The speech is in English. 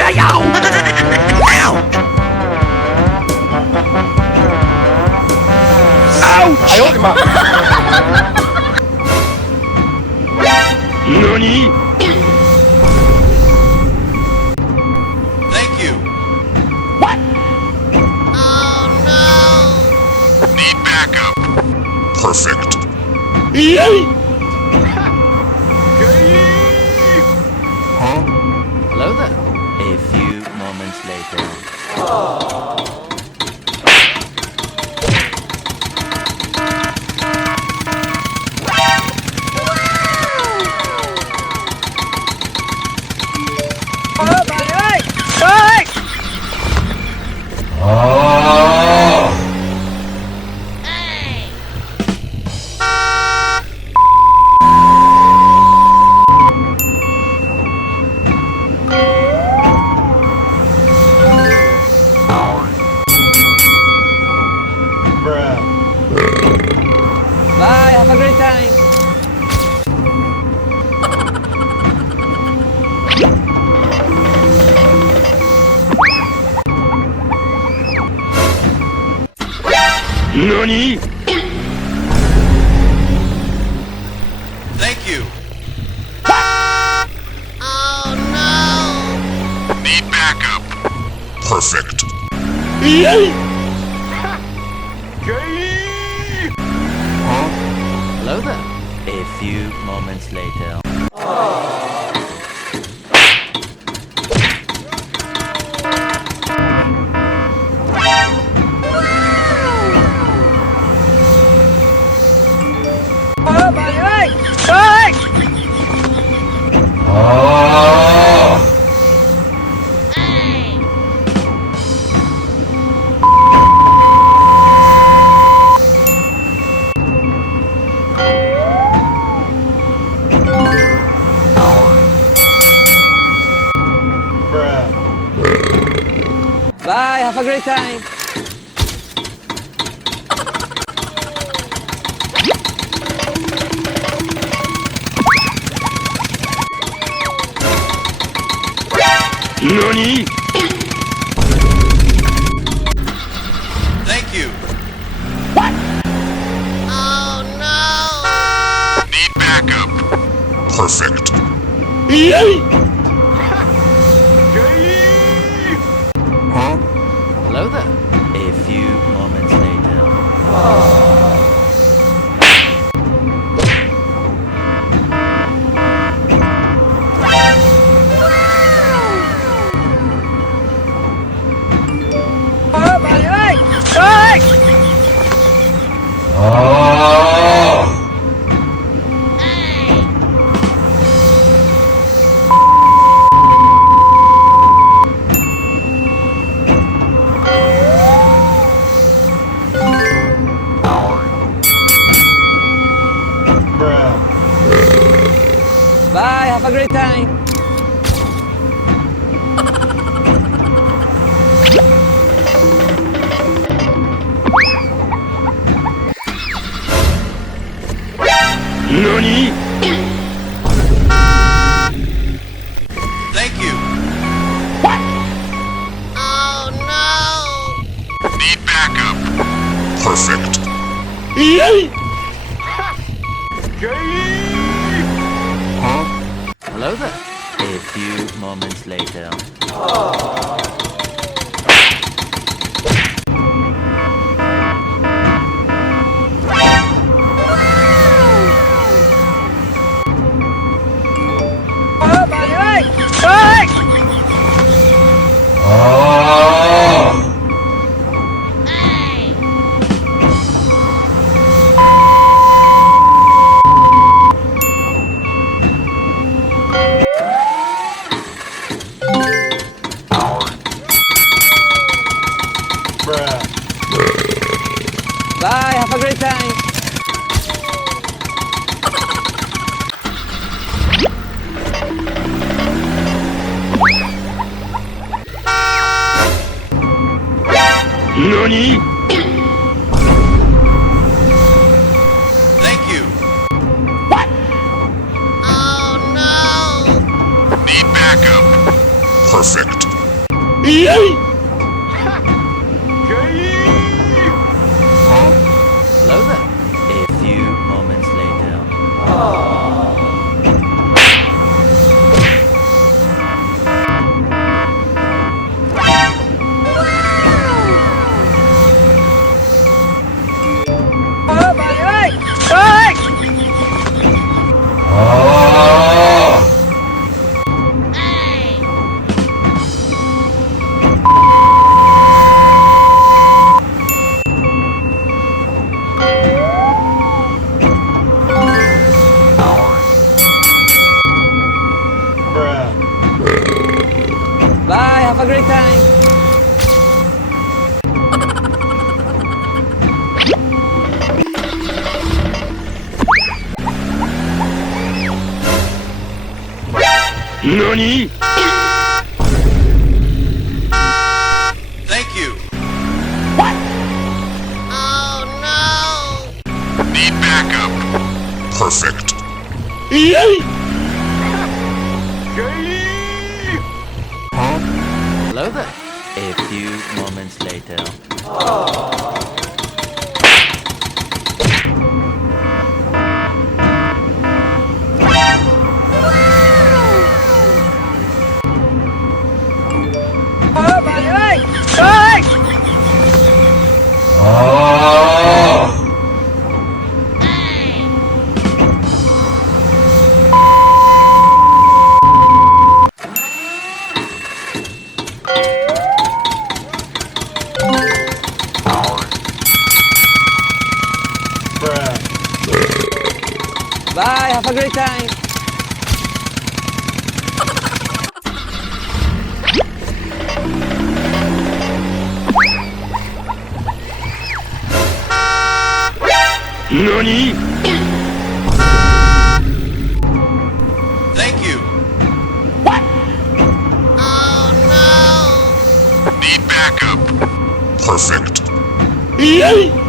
哎呦我的妈！何？ Thank you. What? Oh no! Need backup. Perfect. Huh? Hello there. A few moments later. Bye, have a great time. Nani? Thank you. Oh no! Need backup. Perfect. Huh? Hello there. A few moments later. Bye, have a great time. Nani? Thank you. What? Oh no! Need backup. Perfect. Huh? Hello there. A few moments later. Bye, have a great time. Nani? Thank you. What? Oh no! Need backup. Perfect. Huh? Hello there. A few moments later. Bye, have a great time. Nani? Thank you. What? Oh no! Need backup. Perfect. Hello there. A few moments later. Bye, have a great time. NANI?! Thank you. Oh no! Need backup. Perfect. Hello there. A few moments later. Bye, have a great time. NANI?! Thank you. Oh no! Need backup. Perfect. Yay!